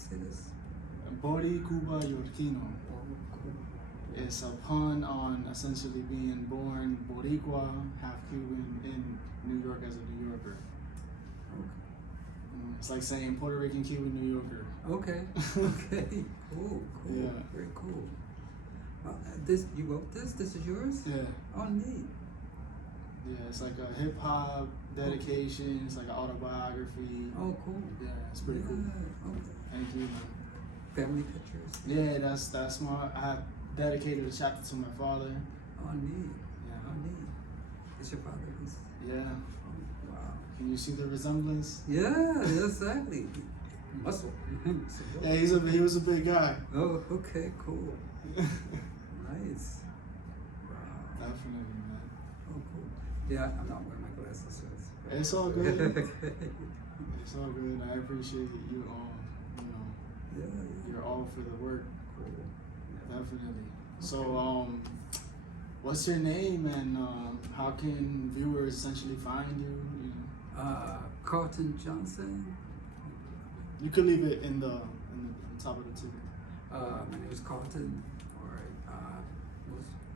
say this? Boricua Yorkino. Oh, cool. It's a pun on essentially being born Boricua, half Cuban, in New York as a New Yorker. Okay. It's like saying Puerto Rican Cuban New Yorker. Okay. Okay. Cool. Cool. Yeah. Very cool. This you wrote this? This is yours? Yeah. Oh, neat. Yeah, it's like a hip hop dedication. It's like an autobiography. Oh, cool. Yeah, it's pretty cool. Okay. Thank you, man. Family pictures. Yeah, that's my. I dedicated a chapter to my father. Oh, neat. Yeah. Oh, neat. It's your father who's. Yeah. Oh, wow. Can you see the resemblance? Yeah, exactly. Muscle. Yeah, he was a big guy. Oh, okay, cool. Nice. Wow. Definitely, man. Oh, cool. Yeah, I'm not wearing my glasses, so It's all good. It's all good. I appreciate you all. Yeah. You're all for the work. Cool. Yeah. Definitely. So, what's your name and how can viewers essentially find you? Carlton Johnson. You could leave it in the top of the ticket. My name is Carlton, or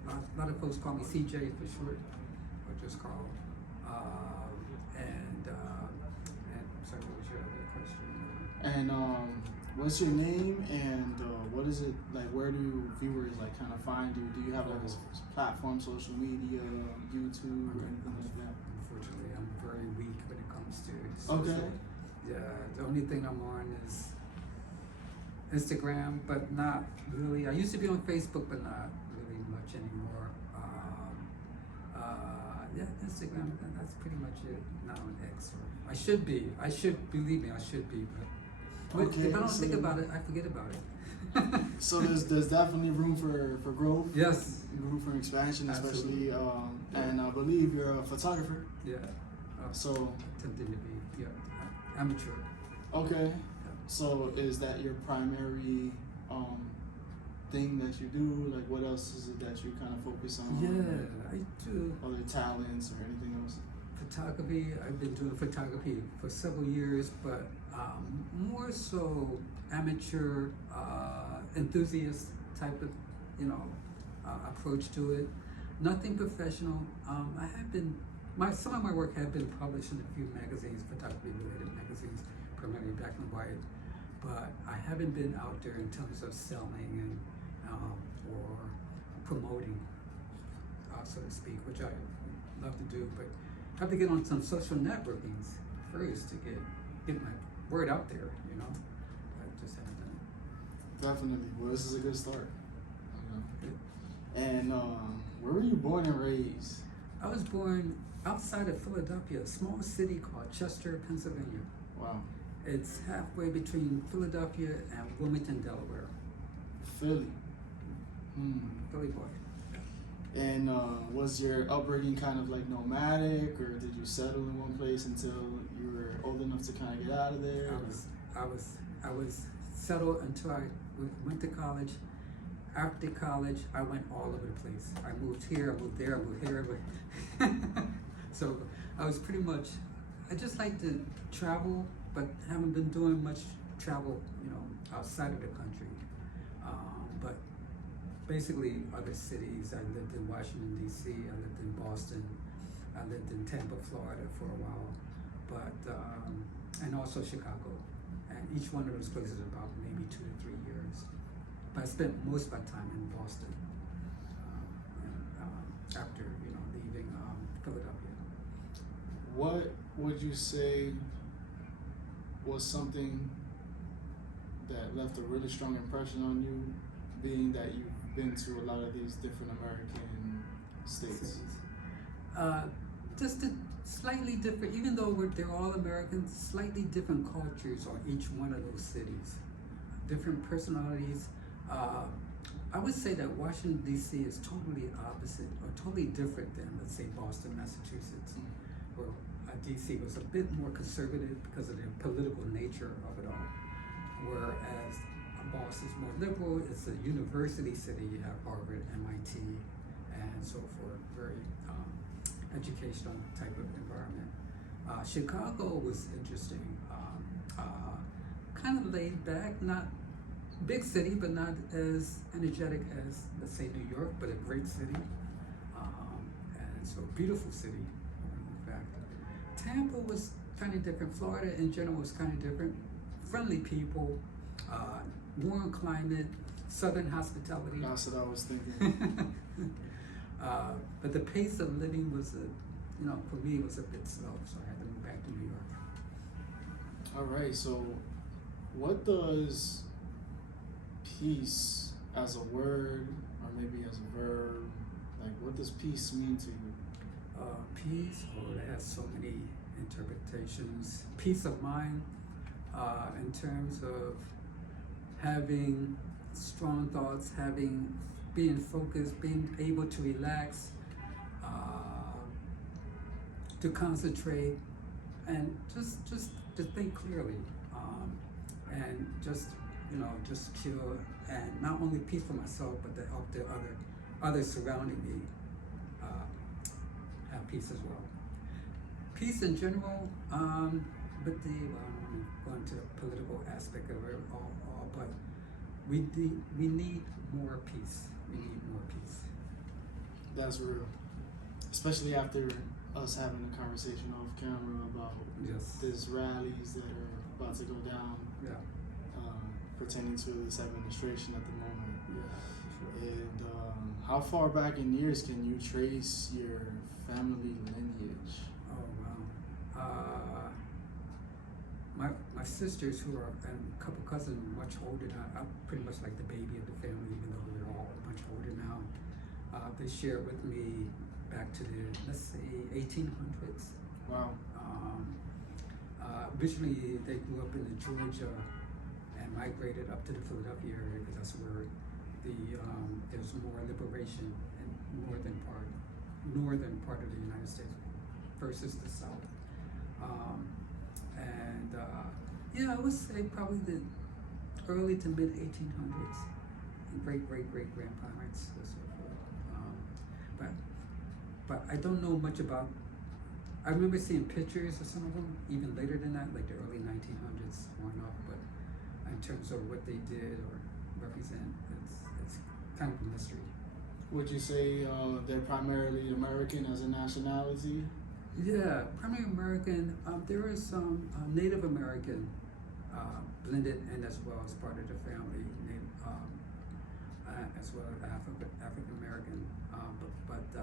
a lot of folks call me CJ for short, or just Carl. And sorry, what was your other question? And what's your name and what is it like? Where do viewers like kind of find you? Do you have like a platform, social media, YouTube, or anything like that? Unfortunately, I'm very weak when it comes to social. Okay. Yeah, the only thing I'm on is Instagram, but not really. I used to be on Facebook, but not really much anymore. Yeah, Instagram, that's pretty much it. Not on X. Or I should be. Believe me, I should be. But Okay, if I don't think about it, I forget about it. So there's definitely room for growth. Yes. Room for expansion, especially. Absolutely. And I believe you're a photographer. Yeah. So Attempting to be amateur. okay. So is that your primary thing that you do? Like what else is it that you kind of focus on? Yeah, I do. Other talents or anything else? Photography, I've been doing photography for several years, but more so amateur, enthusiast type of, approach to it. Nothing professional. I have been, some of my work have been published in a few magazines, photography-related magazines, primarily black and white, but I haven't been out there in terms of selling and or promoting, so to speak, which I love to do, but I have to get on some social networkings first to get my word out there, I just haven't done it. Definitely. Well, this is a good start. And where were you born and raised? I was born outside of Philadelphia, a small city called Chester, Pennsylvania. Wow. It's halfway between Philadelphia and Wilmington, Delaware. Philly. Philly boy. And was your upbringing kind of like nomadic, or did you settle in one place until you were old enough to kind of get out of there? I was settled until I went to college. After college, I went all over the place. I moved here, I moved there, I moved here. So I was pretty much, I just like to travel, but haven't been doing much travel, outside of the country. But basically other cities. I lived in Washington, D.C., I lived in Boston, I lived in Tampa, Florida for a while, but, and also Chicago. And each one of those places about maybe 2 to 3 years. But I spent most of my time in Boston after leaving Philadelphia. What would you say was something that left a really strong impression on you, being that you've been to a lot of these different American states? Just a slightly different, even though they're all Americans, slightly different cultures on each one of those cities, different personalities. I would say that Washington, D.C. is totally opposite or totally different than, let's say, Boston, Massachusetts, where D.C. was a bit more conservative because of the political nature of it all, whereas Boston's more liberal. It's a university city. You have Harvard, MIT, and so forth. Very educational type of environment. Chicago was interesting. kind of laid back, not big city, but not as energetic as, let's say, New York, but a great city. And so beautiful city, in fact. Tampa was kind of different. Florida in general was kind of different. Friendly people, warm climate, southern hospitality. That's what I was thinking. But the pace of living was, for me, it was a bit slow, so I had to move back to New York. All right, so what does peace as a word, or maybe as a verb, like what does peace mean to you? Peace, it has so many interpretations. Peace of mind, in terms of having strong thoughts, being focused, being able to relax, to concentrate, and just to think clearly, and just chill, and not only peace for myself, but to help the others surrounding me have peace as well. Peace in general, but I don't want to go into the political aspect of it all, but we need more peace. We need more peace. That's real, especially after us having a conversation off camera about these rallies that are about to go down, pertaining to this administration at the moment. Yeah, sure. And how far back in years can you trace your family lineage? Oh wow. My sisters, who are, and a couple cousins much older now, I'm pretty much like the baby of the family, even though we're all much older now. They shared with me back to the, let's say, 1800s. Wow. Originally, they grew up in Georgia and migrated up to the Philadelphia area because that's where there was more liberation in northern part of the United States versus the South. I would say probably the early to mid 1800s, and great grandparents, and so forth. But I don't know much about. I remember seeing pictures of some of them even later than that, like the early 1900s on up. But in terms of what they did or represent, it's kind of a mystery. Would you say they're primarily American as a nationality? Yeah, primarily American. There is some Native American blended in as well as part of the family, as well as African American. But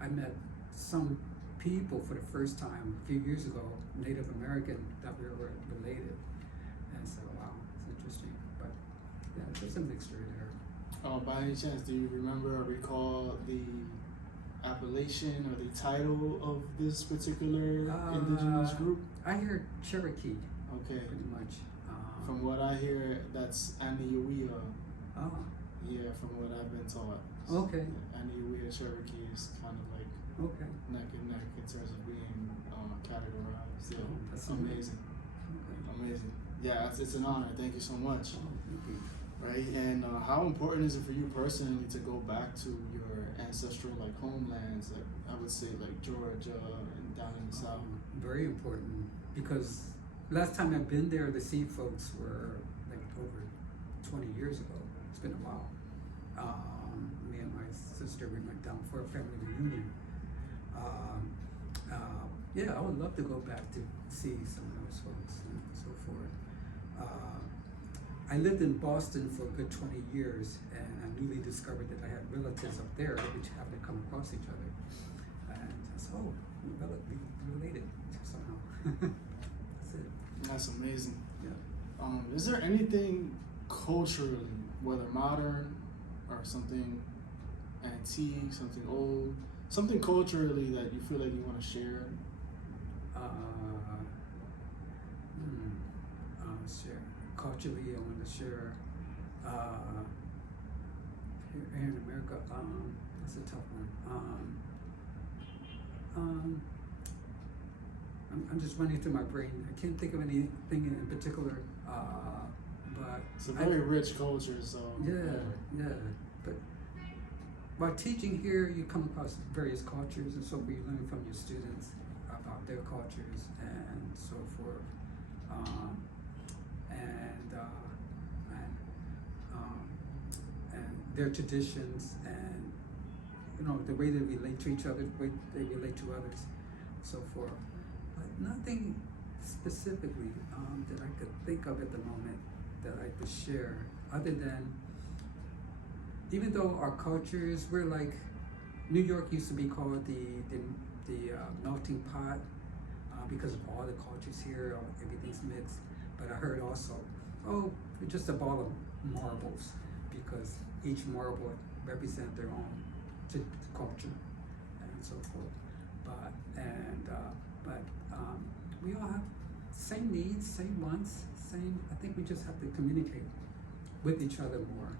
I met some people for the first time a few years ago, Native American, that we were related, and so wow, it's interesting. But yeah, there's a mixture there. By any chance, do you remember or recall the appellation or the title of this particular indigenous group? I hear Cherokee. Okay. Pretty much. From what I hear, that's Aniuia. Oh. Yeah, from what I've been taught. Okay. Aniuia Cherokee is kind of like neck and neck in terms of being categorized. Yeah, that's amazing. Okay. Amazing. Yeah, it's an honor. Thank you so much. Oh, thank you. Right, and how important is it for you personally to go back to your ancestral homelands, like I would say Georgia and down in the South? Very important, because last time I've been there, the Sea folks were over 20 years ago. It's been a while. Me and my sister, we went down for a family reunion. I would love to go back to see some of those folks and so forth. I lived in Boston for a good 20 years, and I newly discovered that I had relatives up there, which happened to come across each other. And I said, oh, we're related somehow. That's it. That's amazing. Yeah. Is there anything culturally, whether modern or something antique, something old, something culturally that you feel like you want to share? Share. Culturally, I want to share here in America. That's a tough one. I'm just running through my brain. I can't think of anything in particular, but it's a very rich culture. So yeah. But while teaching here, you come across various cultures, and so you learn from your students about their cultures and so forth. and and, um, and their traditions, and the way they relate to each other, the way they relate to others, so forth. But nothing specifically that I could think of at the moment that I could share, other than, even though our cultures, we're like, New York used to be called the melting pot, because of all the cultures here, everything's mixed. But I heard also, oh, we're just a ball of marbles, because each marble represents their own culture and so forth. But we all have same needs, same wants, same. I think we just have to communicate with each other more.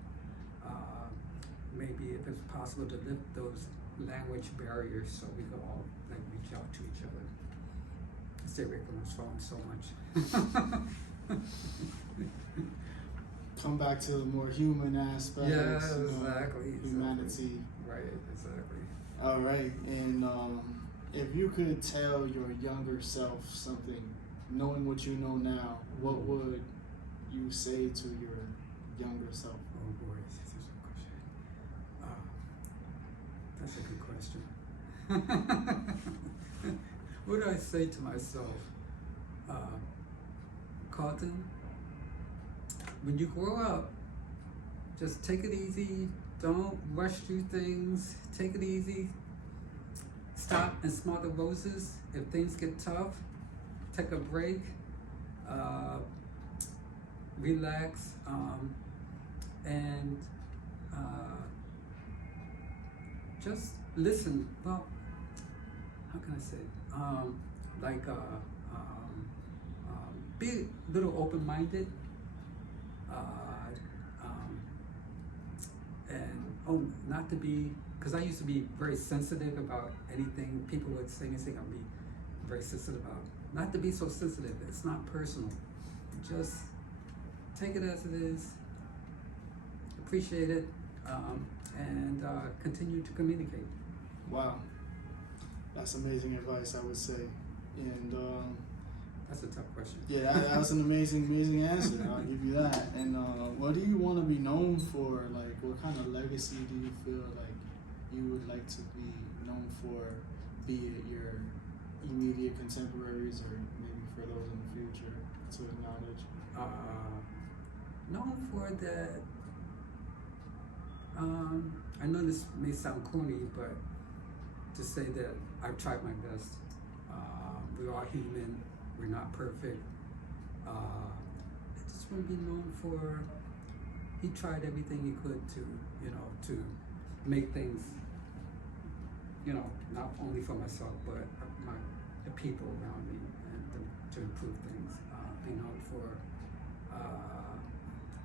Maybe if it's possible to lift those language barriers, so we can all like reach out to each other. Stay away from this phone so much. Come back to the more human aspects. Yeah, exactly. Humanity. Right, exactly. All right, and if you could tell your younger self something, knowing what you know now, what would you say to your younger self? Oh boy, that's a good question. What do I say to myself? Carlton, when you grow up, just take it easy. Don't rush through things. Take it easy. Stop and smell the roses. If things get tough, take a break. Relax. And just listen. Well, how can I say? Be a little open-minded. And not to be, because I used to be very sensitive about anything people would say anything, I'd be very sensitive about. Not to be so sensitive. It's not personal. Just take it as it is. Appreciate it, and continue to communicate. Wow, that's amazing advice, I would say. And that's a tough question. yeah, that was an amazing answer. I'll give you that. And what do you want to be known for? Like, what kind of legacy do you feel like you would like to be known for, be it your immediate contemporaries or maybe for those in the future to acknowledge? Known for that. I know this may sound corny, but to say that I've tried my best. We're all human. We're not perfect. I just want to be known for, he tried everything he could to make things, not only for myself, but the people around me, and to improve things. Be known for,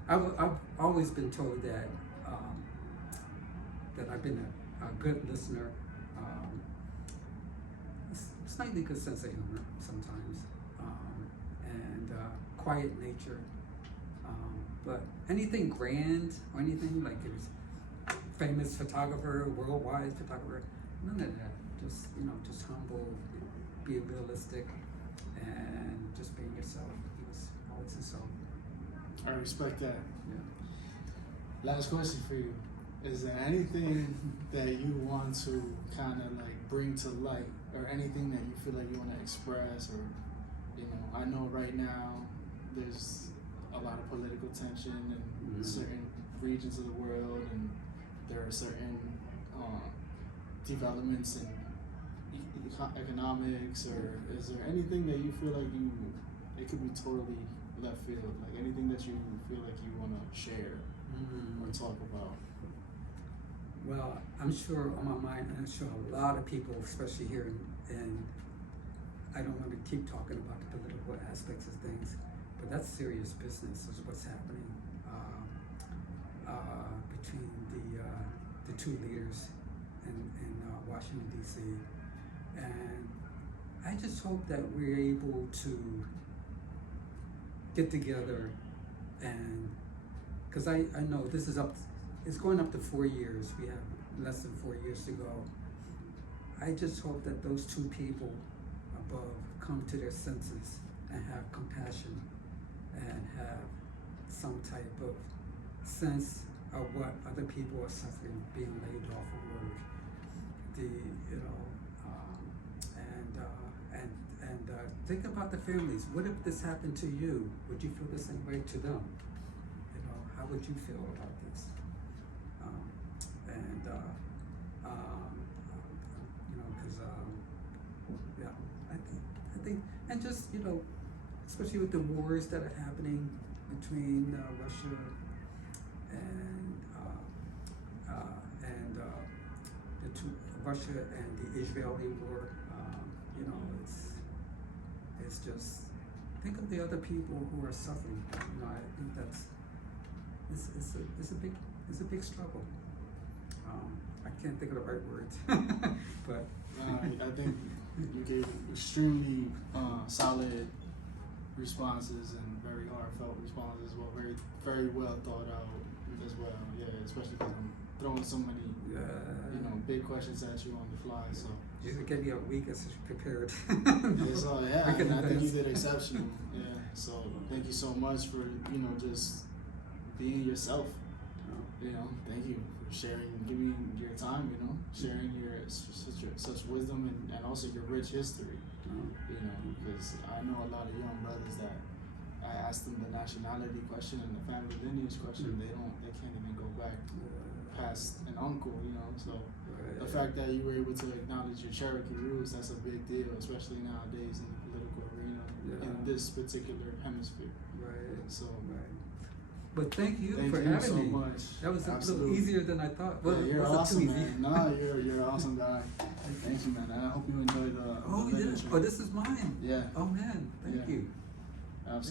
I've always been told that I've been a good listener, slightly good sense of humor sometimes, and quiet nature. But anything grand or anything like it was famous photographer, worldwide photographer, none of that. Just humble, be realistic, and just being yourself. He was always himself. I respect that. Yeah. Last question for you. Is there anything that you want to kind of like bring to light, or anything that you feel like you want to express, or, I know right now there's a lot of political tension in certain regions of the world, and there are certain developments in economics, or is there anything that you feel like it could be totally left field, like anything that you feel like you want to share or talk about? Well, I'm sure on my mind, I'm sure a lot of people, especially here in I don't want to keep talking about the political aspects of things, but that's serious business, is what's happening between the two leaders in Washington, D.C. And I just hope that we're able to get together, and because I know this is it's going up to 4 years. We have less than 4 years to go. I just hope that those two people above come to their senses and have compassion and have some type of sense of what other people are suffering, being laid off of work, and think about the families. What if this happened to you? Would you feel the same way to them? You know, how would you feel about this? Yeah, I think, and just, you know, especially with the wars that are happening between Russia and Russia and the Israeli war. You know, it's just, think of the other people who are suffering. You know, I think that's it's a big struggle. I can't think of the right words, but I think you gave extremely solid responses and very heartfelt responses. Well, very well thought out as well. Yeah, especially because I'm throwing so many big questions at you on the fly. So you gave me a week as prepared. Yeah, I think you did exceptional. Yeah, so thank you so much for just being yourself. Thank you for sharing, giving your time. Sharing your such wisdom and also your rich history. Because I know a lot of young brothers that I asked them the nationality question and the family lineage question. They can't even go back past an uncle. So the fact that you were able to acknowledge your Cherokee roots, that's a big deal, especially nowadays in the political arena in this particular hemisphere. Right. So. But thank you for having so me. Much. That was Absolutely. A little easier than I thought. Well, you're awesome, man. No, you're an awesome guy. Thank you, man. And I hope you enjoy the Oh, yeah. Oh, this is mine. Yeah. Oh, man. Thank you.